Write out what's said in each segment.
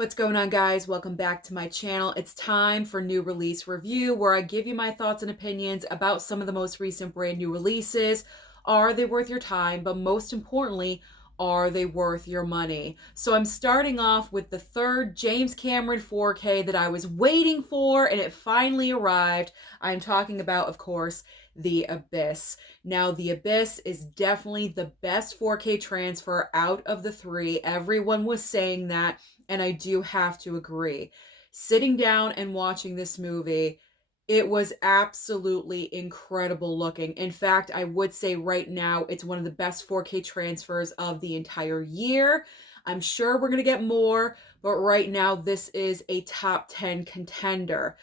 What's going on, guys? Welcome back to my channel. It's time for new release review, where I give you my thoughts and opinions about some of the most recent brand new releases. Are they worth your time? But most importantly, are they worth your money? So I'm starting off with the third James Cameron 4K that I was waiting for, and it finally arrived. I'm talking about, of course, The Abyss. Now, The Abyss is definitely the best 4K transfer out of the three. Everyone was saying that, and I do have to agree. Sitting down and watching this movie, it was absolutely incredible looking. In fact, I would say right now it's one of the best 4K transfers of the entire year. I'm sure we're going to get more, but right now this is a top 10 contender.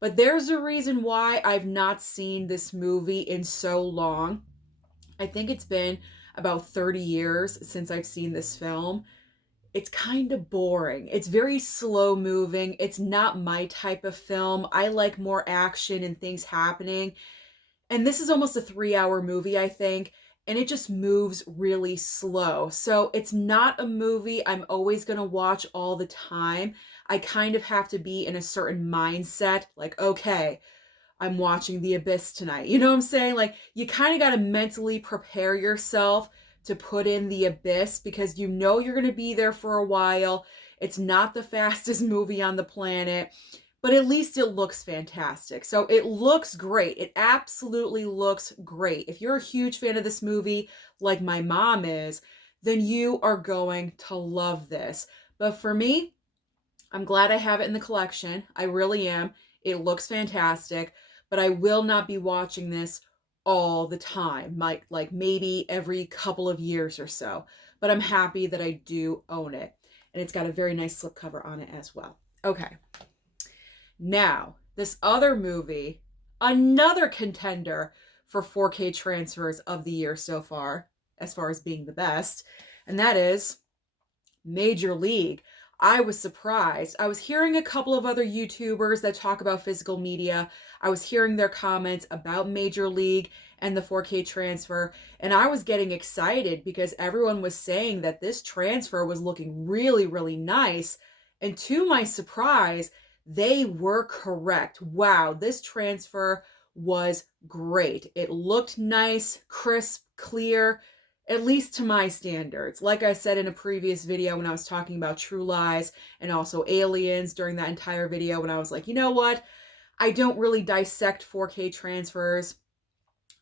But there's a reason why I've not seen this movie in so long. I think it's been about 30 years since I've seen this film. It's kind of boring. It's very slow moving. It's not my type of film. I like more action and things happening. And this is almost a 3-hour movie, I think, and it just moves really slow. So it's not a movie I'm always going to watch all the time. I kind of have to be in a certain mindset, like, okay, I'm watching The Abyss tonight. You know what I'm saying? Like, you kind of got to mentally prepare yourself to put in The Abyss because you know you're going to be there for a while. It's not the fastest movie on the planet, but at least it looks fantastic. So it looks great. It absolutely looks great. If you're a huge fan of this movie, like my mom is, then you are going to love this. But for me, I'm glad I have it in the collection. I really am. It looks fantastic, but I will not be watching this all the time, like maybe every couple of years or so. But I'm happy that I do own it. And it's got a very nice slipcover on it as well. Okay. Now, this other movie, another contender for 4K transfers of the year so far as being the best, and that is Major League. I was surprised. I was hearing a couple of other YouTubers that talk about physical media. I was hearing their comments about Major League and the 4K transfer, and I was getting excited because everyone was saying that this transfer was looking really, really nice. And to my surprise, they were correct. Wow, this transfer was great. It looked nice, crisp, clear, at least to my standards. Like I said in a previous video when I was talking about True Lies and also Aliens during that entire video, when I was like, you know what? I don't really dissect 4K transfers.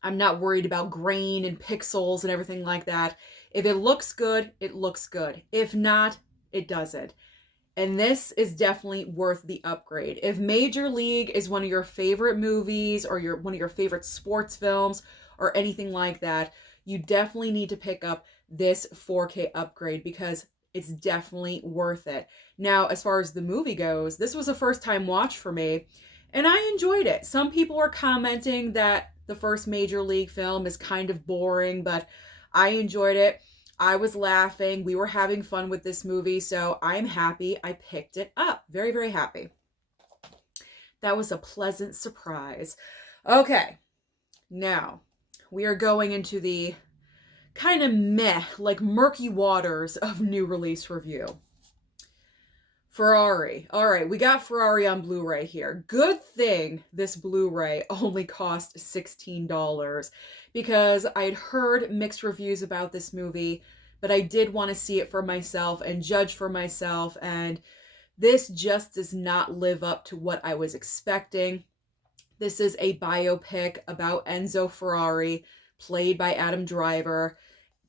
I'm not worried about grain and pixels and everything like that. If it looks good, it looks good. If not, it doesn't. And this is definitely worth the upgrade. If Major League is one of your favorite movies or one of your favorite sports films or anything like that, you definitely need to pick up this 4K upgrade because it's definitely worth it. Now, as far as the movie goes, this was a first-time watch for me, and I enjoyed it. Some people were commenting that the first Major League film is kind of boring, but I enjoyed it. I was laughing. We were having fun with this movie, so I'm happy I picked it up. Very, very happy. That was a pleasant surprise. Okay, now we are going into the kind of meh, like murky waters of new release review. Ferrari. All right, we got Ferrari on Blu-ray here. Good thing this Blu-ray only cost $16 because I'd heard mixed reviews about this movie, but I did want to see it for myself and judge for myself, and this just does not live up to what I was expecting. This is a biopic about Enzo Ferrari, played by Adam Driver.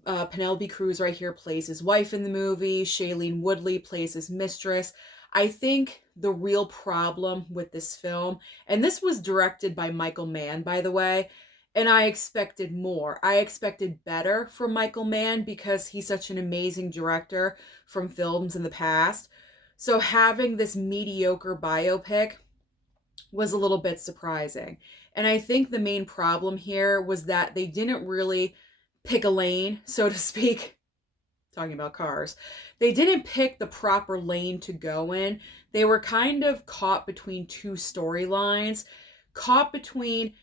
Penelope Cruz right here plays his wife in the movie. Shailene Woodley plays his mistress. I think the real problem with this film, and this was directed by Michael Mann, by the way, and I expected more. I expected better from Michael Mann because he's such an amazing director from films in the past. So having this mediocre biopic was a little bit surprising. And I think the main problem here was that they didn't really pick a lane, so to speak. Talking about cars. They didn't pick the proper lane to go in. They were kind of caught between two storylines, caught between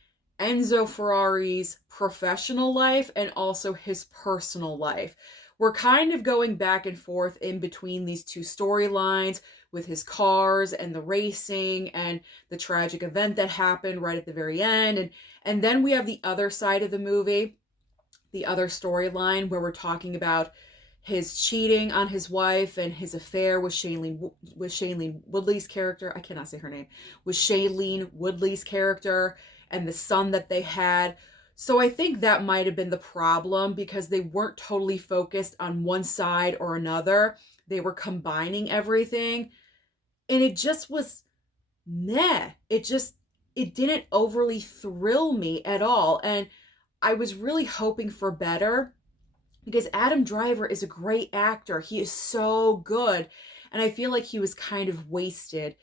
Enzo Ferrari's professional life and also his personal life, we're kind of going back and forth in between these two storylines with his cars and the racing and the tragic event that happened right at the very end. And then we have the other side of the movie, the other storyline where we're talking about his cheating on his wife and his affair with Shailene Woodley's character. I cannot say her name. With Shailene Woodley's character and the son that they had. So I think that might have been the problem, because they weren't totally focused on one side or another. They were combining everything, and it just was meh. It didn't overly thrill me at all. And I was really hoping for better, because Adam Driver is a great actor. He is so good. And I feel like he was kind of wasted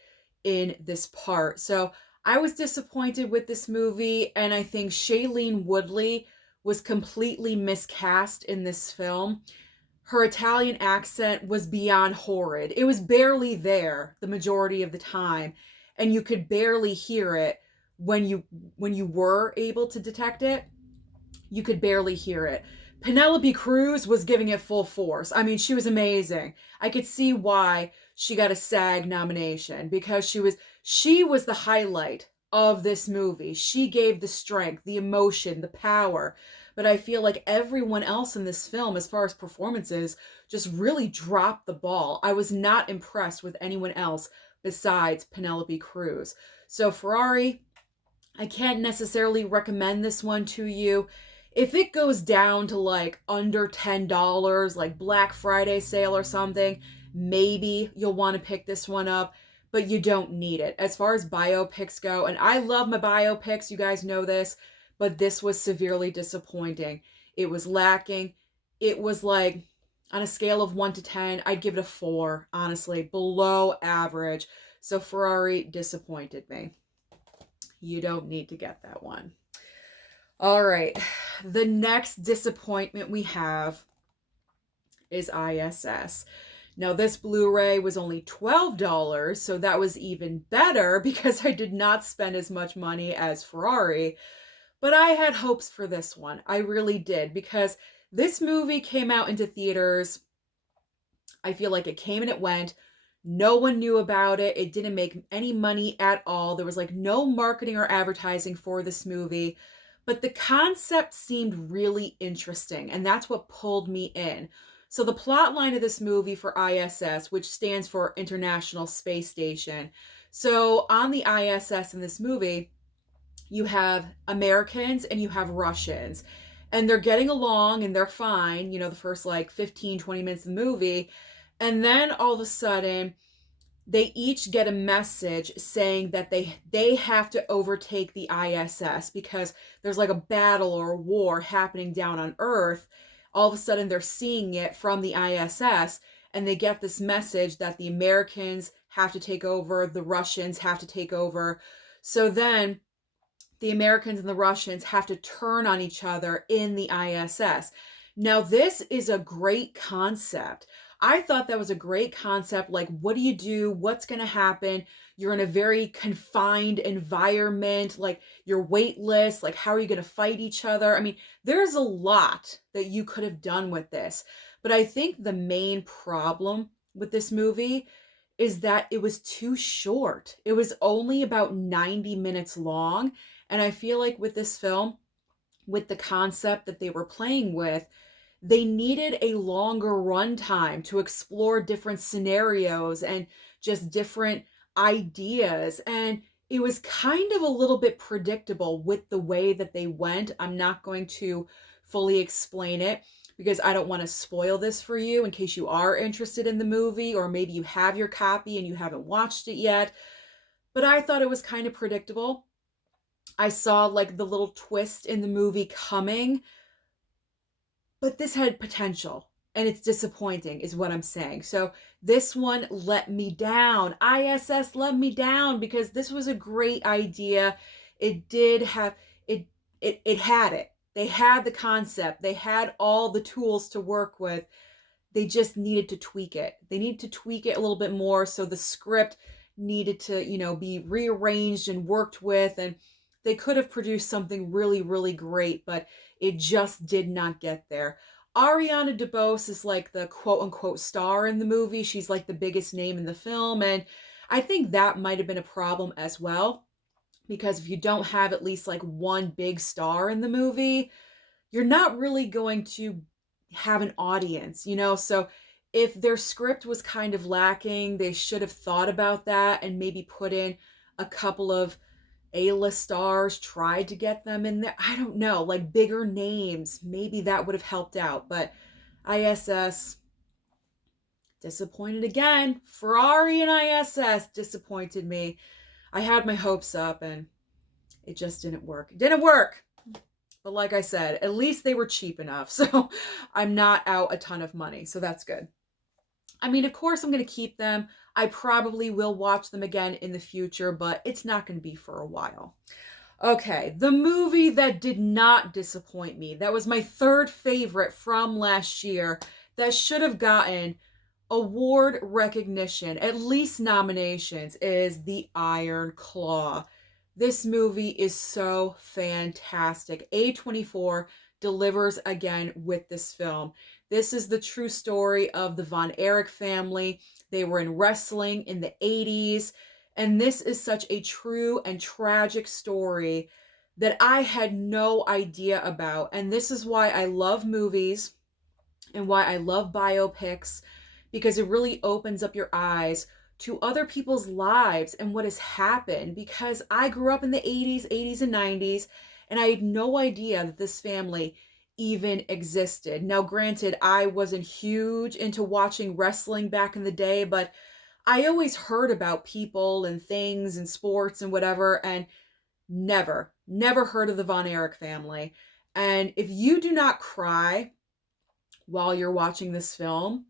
in this part. So I was disappointed with this movie. And I think Shailene Woodley was completely miscast in this film. Her Italian accent was beyond horrid. It was barely there the majority of the time. And you could barely hear it when you were able to detect it. You could barely hear it. Penelope Cruz was giving it full force. I mean, she was amazing. I could see why she got a SAG nomination, because she was the highlight of this movie. She gave the strength, the emotion, the power. But I feel like everyone else in this film, as far as performances, just really dropped the ball. I was not impressed with anyone else besides Penelope Cruz. So Ferrari, I can't necessarily recommend this one to you. If it goes down to like under $10, like Black Friday sale or something, maybe you'll want to pick this one up, but you don't need it. As far as biopics go, and I love my biopics, you guys know this, but this was severely disappointing. It was lacking. It was like, on a scale of 1 to 10, I'd give it a 4, honestly, below average. So Ferrari disappointed me. You don't need to get that one. All right, the next disappointment we have is I.S.S. Now, this Blu-ray was only $12, so that was even better because I did not spend as much money as Ferrari. But I had hopes for this one. I really did, because this movie came out into theaters. I feel like it came and it went. No one knew about it. It didn't make any money at all. There was like no marketing or advertising for this movie. But the concept seemed really interesting, and that's what pulled me in. So the plot line of this movie for ISS, which stands for International Space Station. So on the ISS in this movie, you have Americans and you have Russians. And they're getting along and they're fine, the first like 15, 20 minutes of the movie. And then all of a sudden, they each get a message saying that they have to overtake the ISS because there's like a battle or a war happening down on Earth. All of a sudden, they're seeing it from the ISS, and they get this message that the Americans have to take over, the Russians have to take over. So then the Americans and the Russians have to turn on each other in the ISS. Now, this is a great concept. I thought that was a great concept. Like, what do you do? What's going to happen? You're in a very confined environment. Like, you're weightless. Like, how are you going to fight each other? I mean, there's a lot that you could have done with this. But I think the main problem with this movie is that it was too short. It was only about 90 minutes long. And I feel like with this film, with the concept that they were playing with, they needed a longer runtime to explore different scenarios and just different ideas. And it was kind of a little bit predictable with the way that they went. I'm not going to fully explain it because I don't want to spoil this for you in case you are interested in the movie, or maybe you have your copy and you haven't watched it yet. But I thought it was kind of predictable. I saw like the little twist in the movie coming, but this had potential, and it's disappointing is what I'm saying. So this one let me down. ISS let me down because this was a great idea. It did have it had it. They had the concept. They had all the tools to work with. They just needed to tweak it. They needed to tweak it a little bit more, so the script needed to, be rearranged and worked with, and they could have produced something really, really great, but it just did not get there. Ariana DeBose is like the quote unquote star in the movie. She's like the biggest name in the film. And I think that might have been a problem as well. Because if you don't have at least like one big star in the movie, you're not really going to have an audience, you know? So if their script was kind of lacking, they should have thought about that and maybe put in a couple of A-list stars, tried to get them in there. I don't know, like bigger names. Maybe that would have helped out. But I.S.S. disappointed again. Ferrari and I.S.S. disappointed me. I had my hopes up and it just didn't work. It didn't work. But like I said, at least they were cheap enough. So I'm not out a ton of money. So that's good. I mean, of course, I'm going to keep them. I probably will watch them again in the future, but it's not going to be for a while. Okay, the movie that did not disappoint me, that was my third favorite from last year, that should have gotten award recognition, at least nominations, is The Iron Claw. This movie is so fantastic. A24 delivers again with this film. This is the true story of the Von Erich family. They were in wrestling in the 80s, and this is such a true and tragic story that I had no idea about. And this is why I love movies and why I love biopics, because it really opens up your eyes to other people's lives and what has happened. Because I grew up in the 80s and 90s, and I had no idea that this family even existed. Now, granted, I wasn't huge into watching wrestling back in the day, but I always heard about people and things and sports and whatever, and never heard of the Von Erich family. And if you do not cry while you're watching this film,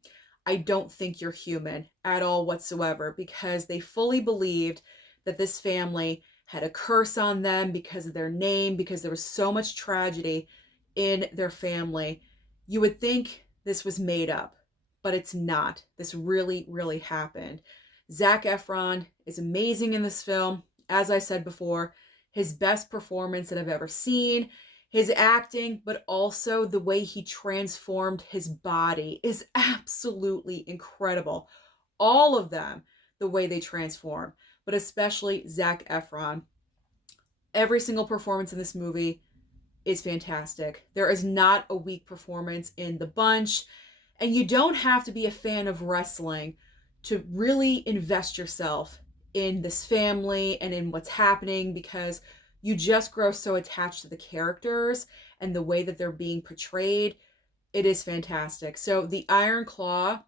I don't think you're human at all whatsoever, because they fully believed that this family had a curse on them because of their name, because there was so much tragedy in their family. You would think this was made up, but it's not. This really, really happened. Zac Efron is amazing in this film. As I said before, his best performance that I've ever seen. His acting, but also the way he transformed his body, is absolutely incredible. All of them, the way they transform, but especially Zac Efron. Every single performance in this movie is fantastic. There is not a weak performance in the bunch, and you don't have to be a fan of wrestling to really invest yourself in this family and in what's happening, because you just grow so attached to the characters and the way that they're being portrayed. It is fantastic. So The Iron Claw,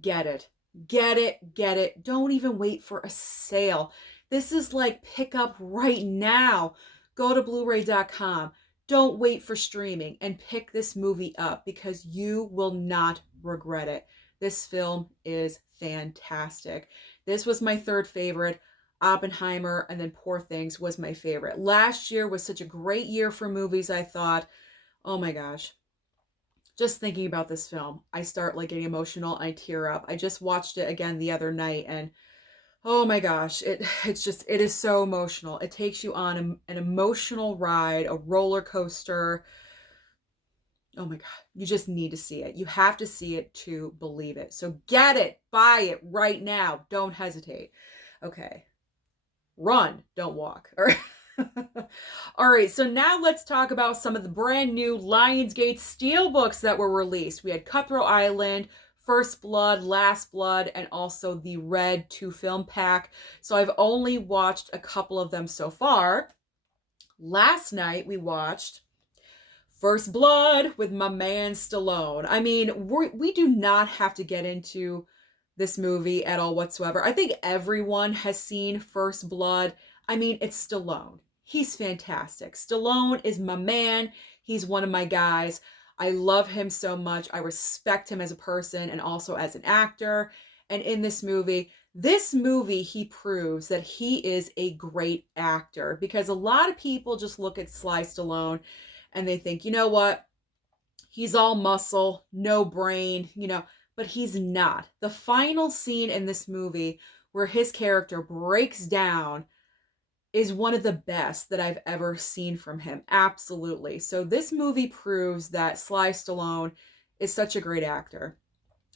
get it. Get it, get it. Don't even wait for a sale. This is like pick up right now. Go to blu-ray.com. Don't wait for streaming and pick this movie up, because you will not regret it. This film is fantastic. This was my third favorite. Oppenheimer and then Poor Things was my favorite. Last year was such a great year for movies, I thought. Oh my gosh. Just thinking about this film, I start like getting emotional. I tear up. I just watched it again the other night, and oh my gosh, it is so emotional. It takes you on an emotional ride, a roller coaster. Oh my God, you just need to see it. You have to see it to believe it. So get it, buy it right now. Don't hesitate. Okay. Run, don't walk. All right. All right, so now let's talk about some of the brand new Lionsgate steelbooks that were released. We had Cutthroat Island, First Blood, Last Blood, and also the Red 2-film pack. So I've only watched a couple of them so far. Last night we watched First Blood with my man Stallone. I mean, we do not have to get into this movie at all whatsoever. I think everyone has seen First Blood. I mean, it's Stallone. He's fantastic. Stallone is my man. He's one of my guys. I love him so much. I respect him as a person and also as an actor. And in this movie, he proves that he is a great actor, because a lot of people just look at Sly Stallone and they think, you know what? He's all muscle, no brain, but he's not. The final scene in this movie where his character breaks down is one of the best that I've ever seen from him. Absolutely. So this movie proves that Sly Stallone is such a great actor.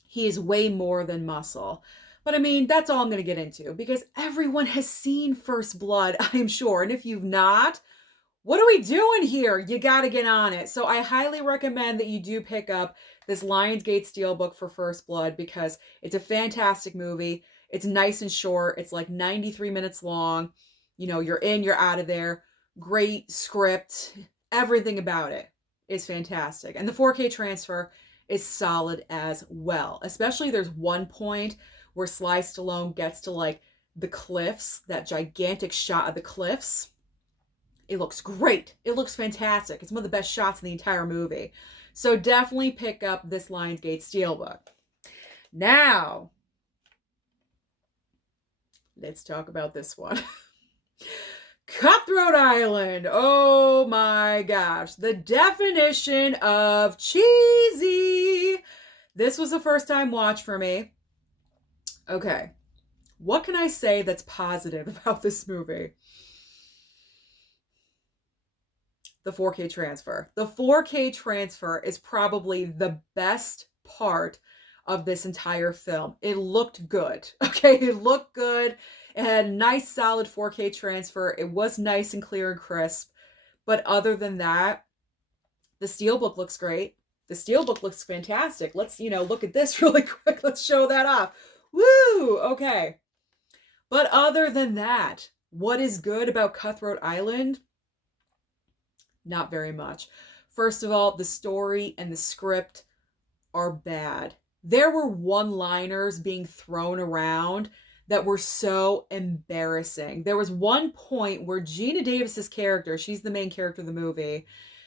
He is way more than muscle. But I mean, that's all I'm going to get into because everyone has seen First Blood, I'm sure. And if you've not, what are we doing here? You got to get on it. So I highly recommend that you do pick up this Lionsgate Steelbook for First Blood because it's a fantastic movie. It's nice and short. It's like 93 minutes long. You know, you're in, you're out of there. Great script. Everything about it is fantastic. And the 4K transfer is solid as well. Especially there's one point where Sly Stallone gets to like the cliffs, that gigantic shot of the cliffs. It looks great. It looks fantastic. It's one of the best shots in the entire movie. So definitely pick up this Lionsgate Steelbook. Now, let's talk about this one. Thrat Island. Oh my gosh. The definition of cheesy. This was a first time watch for me. Okay. What can I say that's positive about this movie? The 4K transfer. The 4K transfer is probably the best part of this entire film. It looked good. Okay, it looked good. It had a nice solid 4K transfer. It was nice and clear and crisp. But other than that, the Steelbook looks great. The Steelbook looks fantastic. Let's, look at this really quick. Let's show that off. Woo! Okay. But other than that, what is good about Thrat Island? Not very much. First of all, the story and the script are bad. There were one-liners being thrown around that were so embarrassing. There was one point where Geena Davis's character, she's the main character of the movie.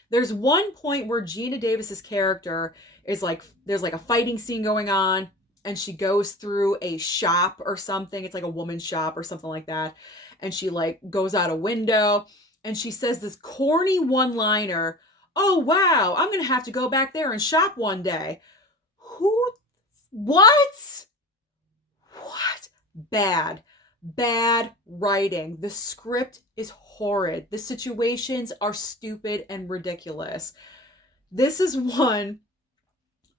There's one point where Geena Davis's character is like, there's like a fighting scene going on, and she goes through a shop or something. It's like a woman's shop or something like that. And she like goes out a window and she says this corny one-liner, "Oh, wow, I'm going to have to go back there and shop one day." What? Bad writing. The script is horrid. The situations are stupid and ridiculous. This is one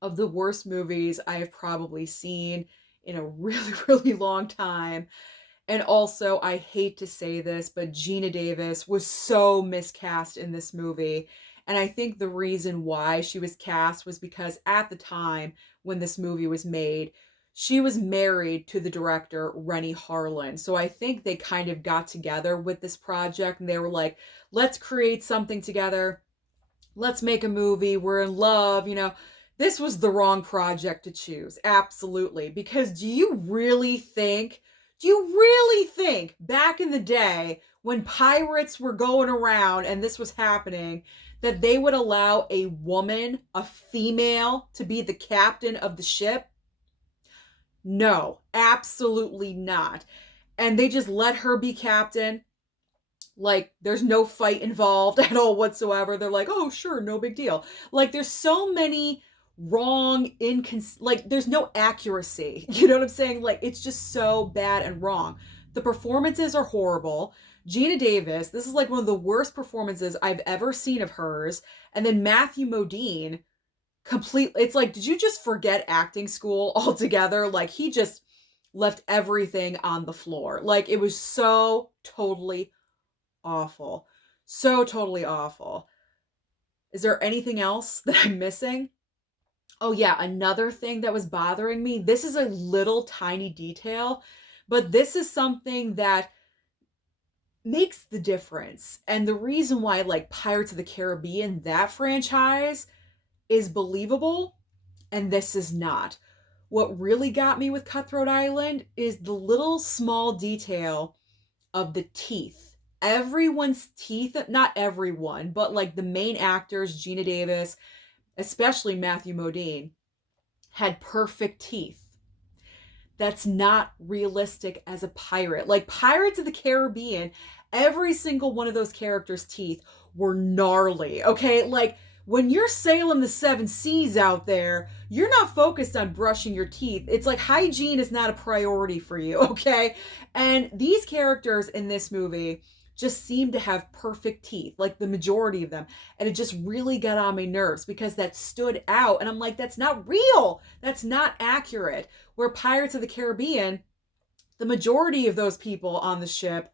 of the worst movies I have probably seen in a really, really long time. And also, I hate to say this, but Geena Davis was so miscast in this movie. And I think the reason why she was cast was because at the time when this movie was made, she was married to the director, Renny Harlin. So I think they kind of got together with this project and they were like, let's create something together. Let's make a movie. We're in love. This was the wrong project to choose. Absolutely. Because do you really think back in the day when pirates were going around and this was happening, that they would allow a woman, a female, to be the captain of the ship? No, absolutely not. And they just let her be captain. Like, there's no fight involved at all whatsoever. They're like, oh, sure, no big deal. Like, there's so many wrong, there's no accuracy. You know what I'm saying? Like, it's just so bad and wrong. The performances are horrible. Geena Davis, this is like one of the worst performances I've ever seen of hers. And then Matthew Modine, it's like, did you just forget acting school altogether? Like, he just left everything on the floor. Like, it was so totally awful. So totally awful. Is there anything else that I'm missing? Oh yeah, another thing that was bothering me. This is a little tiny detail, but this is something that makes the difference. And the reason why, like, Pirates of the Caribbean, that franchise, is believable, and this is not. What really got me with Thrat Island is the little small detail of the teeth. Everyone's teeth, not everyone, but like the main actors, Geena Davis, especially Matthew Modine, had perfect teeth. That's not realistic as a pirate. Like, Pirates of the Caribbean, every single one of those characters' teeth were gnarly, okay? Like, when you're sailing the seven seas out there, you're not focused on brushing your teeth. It's like hygiene is not a priority for you, okay? And these characters in this movie just seemed to have perfect teeth, like the majority of them. And it just really got on my nerves because that stood out. And I'm like, that's not real. That's not accurate. Where Pirates of the Caribbean, the majority of those people on the ship,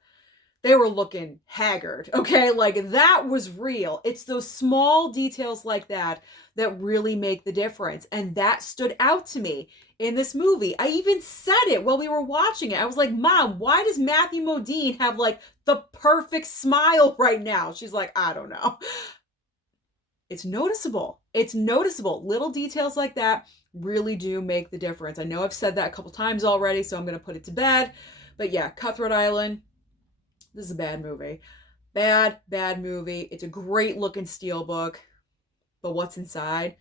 they were looking haggard, okay? Like, that was real. It's those small details like that that really make the difference. And that stood out to me in this movie. I even said it while we were watching it. I was like, Mom, why does Matthew Modine have like the perfect smile right now? She's like, I don't know. It's noticeable. It's noticeable. Little details like that really do make the difference. I know I've said that a couple times already, so I'm going to put it to bed. But yeah, Thrat Island, this is a bad movie. Bad movie. It's a great looking steelbook, but what's inside,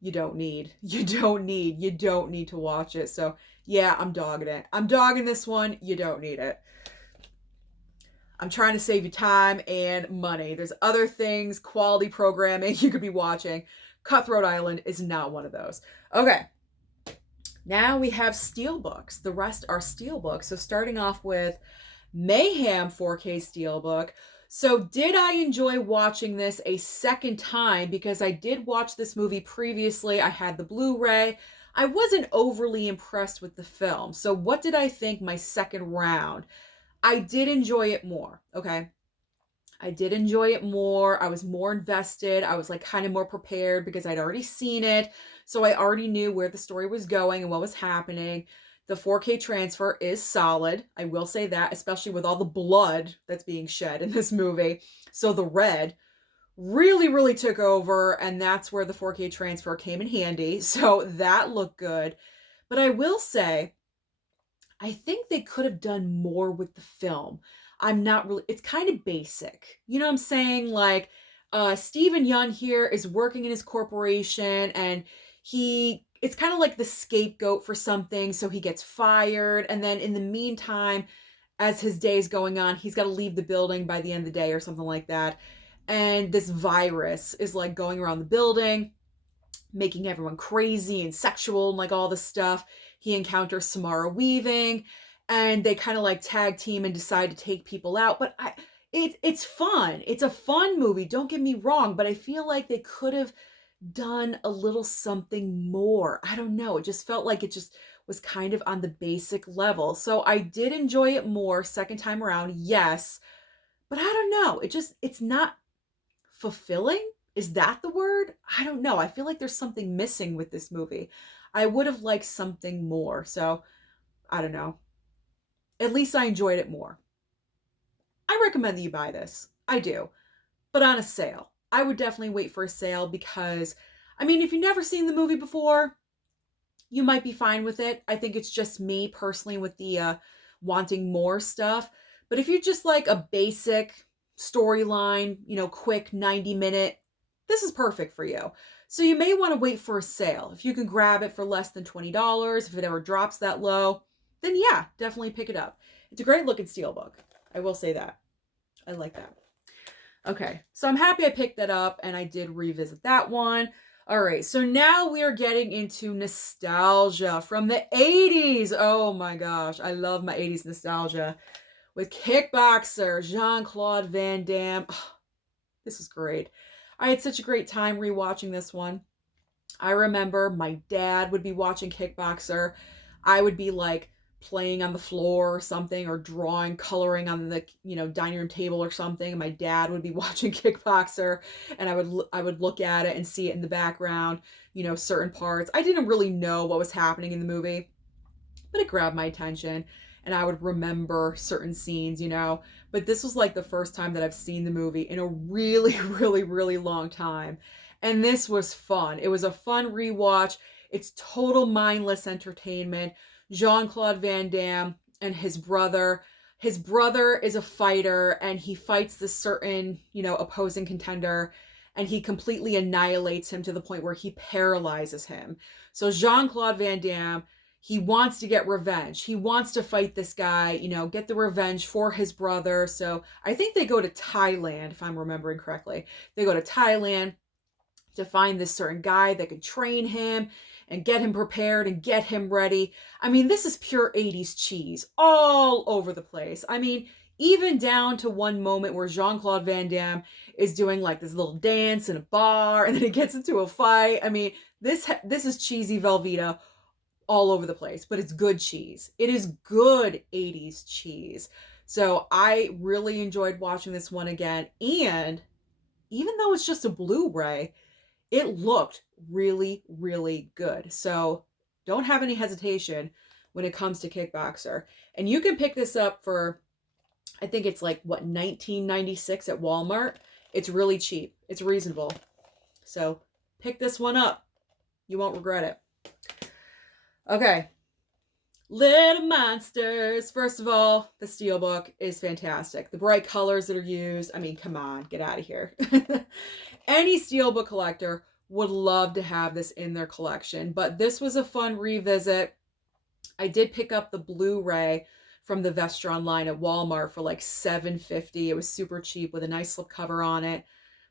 you don't need. You don't need to watch it. So yeah, I'm dogging it. I'm dogging this one. You don't need it. I'm trying to save you time and money. There's other things, quality programming you could be watching. Thrat Island is not one of those. Okay. Now we have steelbooks. The rest are steelbooks. So starting off with Mayhem 4K Steelbook. So did I enjoy watching this a second time? Because I did watch this movie previously. I had the Blu-ray. I wasn't overly impressed with the film. So what did I think my second round? I did enjoy it more, okay? I did enjoy it more. I was more invested. I was like kind of more prepared because I'd already seen it. So I already knew where the story was going and what was happening. The 4K transfer is solid. I will say that, especially with all the blood that's being shed in this movie. So the red really took over, and that's where the 4K transfer came in handy. So that looked good. But I will say, I think they could have done more with the film. I'm not really, it's kind of basic. You know what I'm saying? Like, Steven Yeun here is working in his corporation, and it's kind of like the scapegoat for something, so he gets fired, and then in the meantime, as his day's going on, he's got to leave the building by the end of the day or something like that, and this virus is like going around the building, making everyone crazy and sexual and like all this stuff. He encounters Samara Weaving, and they kind of like tag team and decide to take people out, but it's fun. It's a fun movie, don't get me wrong, but I feel like they could have done a little something more. I don't know. It just felt like it just was kind of on the basic level. So I did enjoy it more second time around, yes. But I don't know. It's not fulfilling. Is that the word? I don't know. I feel like there's something missing with this movie. I would have liked something more. So I don't know. At least I enjoyed it more. I recommend that you buy this. I do. But on a sale. I would definitely wait for a sale because, I mean, if you've never seen the movie before, you might be fine with it. I think it's just me personally with the wanting more stuff. But if you're just like a basic storyline, quick 90-minute, this is perfect for you. So you may want to wait for a sale. If you can grab it for less than $20, if it ever drops that low, then yeah, definitely pick it up. It's a great looking steelbook. I will say that. I like that. Okay, so I'm happy I picked that up and I did revisit that one. All right, so now we are getting into nostalgia from the 80s. Oh my gosh, I love my 80s nostalgia. With Kickboxer, Jean-Claude Van Damme. Oh, this is great. I had such a great time rewatching this one. I remember my dad would be watching Kickboxer. I would be like playing on the floor or something, or coloring on the dining room table or something, and my dad would be watching Kickboxer, and I would look at it and see it in the background, certain parts. I didn't really know what was happening in the movie, but it grabbed my attention and I would remember certain scenes, but this was like the first time that I've seen the movie in a really long time, and this was fun. It was a fun rewatch. It's total mindless entertainment. Jean-Claude Van Damme and his brother. His brother is a fighter, and he fights this certain, opposing contender, and he completely annihilates him to the point where he paralyzes him. So Jean-Claude Van Damme, he wants to get revenge. He wants to fight this guy, get the revenge for his brother. So I think they go to Thailand, if I'm remembering correctly. They go to Thailand to find this certain guy that can train him and get him prepared and get him ready. I mean, this is pure 80s cheese all over the place. I mean, even down to one moment where Jean-Claude Van Damme is doing like this little dance in a bar, and then he gets into a fight. I mean, this is cheesy Velveeta all over the place, but it's good cheese. It is good 80s cheese. So I really enjoyed watching this one again. And even though it's just a Blu-ray, it looked really, really good. So don't have any hesitation when it comes to Kickboxer. And you can pick this up for, I think it's like, what, $19.96 at Walmart. It's really cheap. It's reasonable. So pick this one up. You won't regret it. Okay. Little Monsters. First of all, the steelbook is fantastic. The bright colors that are used. I mean, come on, get out of here. Any steelbook collector would love to have this in their collection, but this was a fun revisit. I did pick up the Blu-ray from the Vestron line at Walmart for like $7.50. It was super cheap with a nice slipcover on it.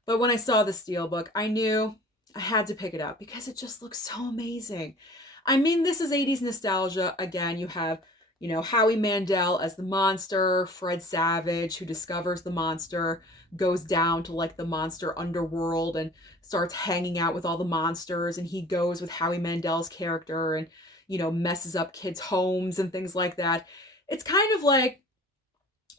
But when I saw the steelbook, I knew I had to pick it up because it just looks so amazing. I mean, this is 80s nostalgia. Again, you have, Howie Mandel as the monster, Fred Savage, who discovers the monster, goes down to like the monster underworld and starts hanging out with all the monsters. And he goes with Howie Mandel's character and, messes up kids' homes and things like that. It's kind of like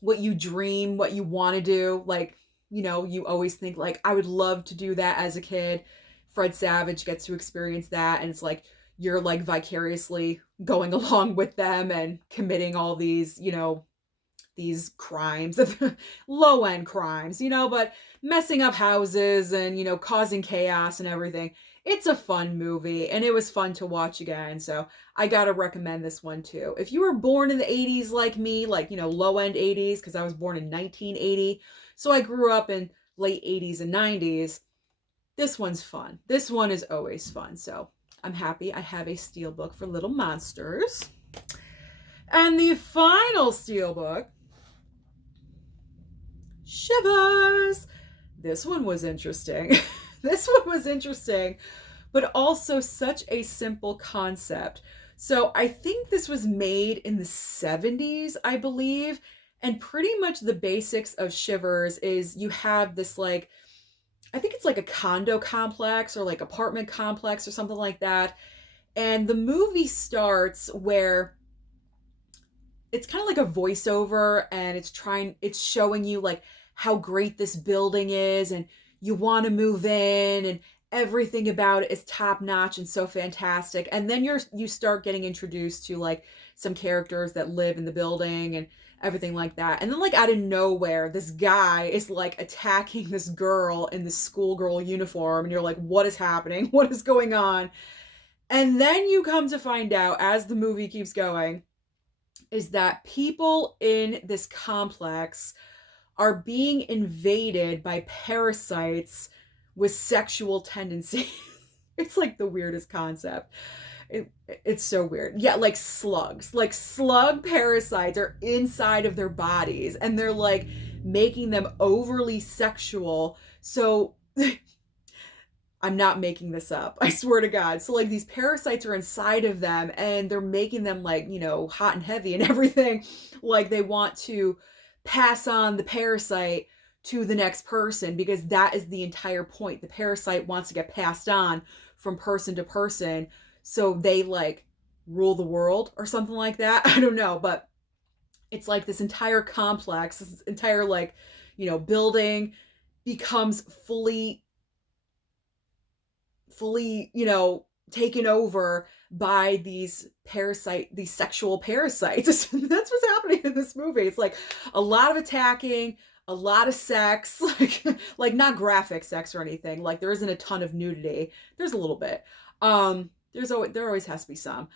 what you dream, what you want to do. Like, you always think like, I would love to do that as a kid. Fred Savage gets to experience that. And it's like, you're like vicariously going along with them and committing all these, these crimes, low-end crimes, but messing up houses and, causing chaos and everything. It's a fun movie and it was fun to watch again. So I got to recommend this one too. If you were born in the 80s like me, like, low-end 80s, because I was born in 1980. So I grew up in late 80s and 90s. This one's fun. This one is always fun. So I'm happy I have a steelbook for Little Monsters. And the final steelbook, Shivers. This one was interesting. This one was interesting, but also such a simple concept. So I think this was made in the 70s, I believe. And pretty much the basics of Shivers is you have this like, I think it's like a condo complex or like apartment complex or something like that. And the movie starts where it's kind of like a voiceover and it's showing you like how great this building is and you want to move in and everything about it is top notch and so fantastic. And then you start getting introduced to like some characters that live in the building and everything like that. And then like out of nowhere, this guy is like attacking this girl in this schoolgirl uniform. And you're like, what is happening? What is going on? And then you come to find out as the movie keeps going, is that people in this complex are being invaded by parasites with sexual tendencies. It's like the weirdest concept. It's so weird. Yeah, like slugs. Like slug parasites are inside of their bodies and they're like making them overly sexual. So I'm not making this up. I swear to God. So like these parasites are inside of them and they're making them like, hot and heavy and everything. Like they want to pass on the parasite to the next person because that is the entire point. The parasite wants to get passed on from person to person. So they like rule the world or something like that. I don't know, but it's like this entire complex, this entire like, building becomes fully, taken over by these sexual parasites. That's what's happening in this movie. It's like a lot of attacking, a lot of sex, like not graphic sex or anything. Like there isn't a ton of nudity. There's a little bit. There always has to be some.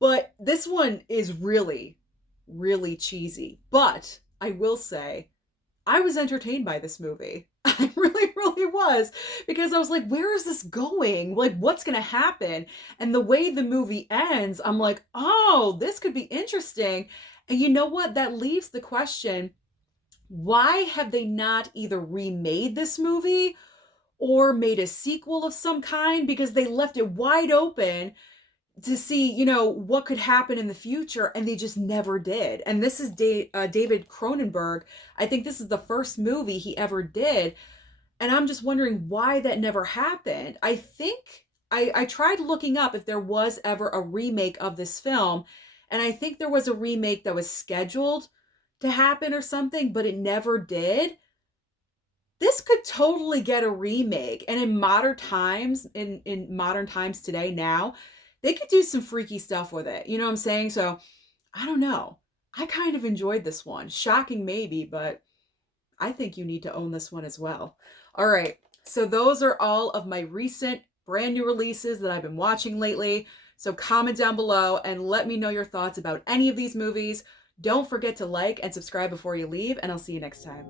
But this one is really, really cheesy. But I will say, I was entertained by this movie. I really, really was. Because I was like, where is this going? Like, what's going to happen? And the way the movie ends, I'm like, oh, this could be interesting. And you know what? That leaves the question, why have they not either remade this movie or made a sequel of some kind? Because they left it wide open to see, what could happen in the future, and they just never did. And this is David Cronenberg. I think this is the first movie he ever did, and I'm just wondering why that never happened. I think I tried looking up if there was ever a remake of this film, and I think there was a remake that was scheduled to happen or something, but it never did. This could totally get a remake, and in modern times today now, they could do some freaky stuff with it. You know what I'm saying? So I don't know. I kind of enjoyed this one. Shocking maybe, but I think you need to own this one as well. All right, so those are all of my recent brand new releases that I've been watching lately. So comment down below and let me know your thoughts about any of these movies. Don't forget to like and subscribe before you leave, and I'll see you next time.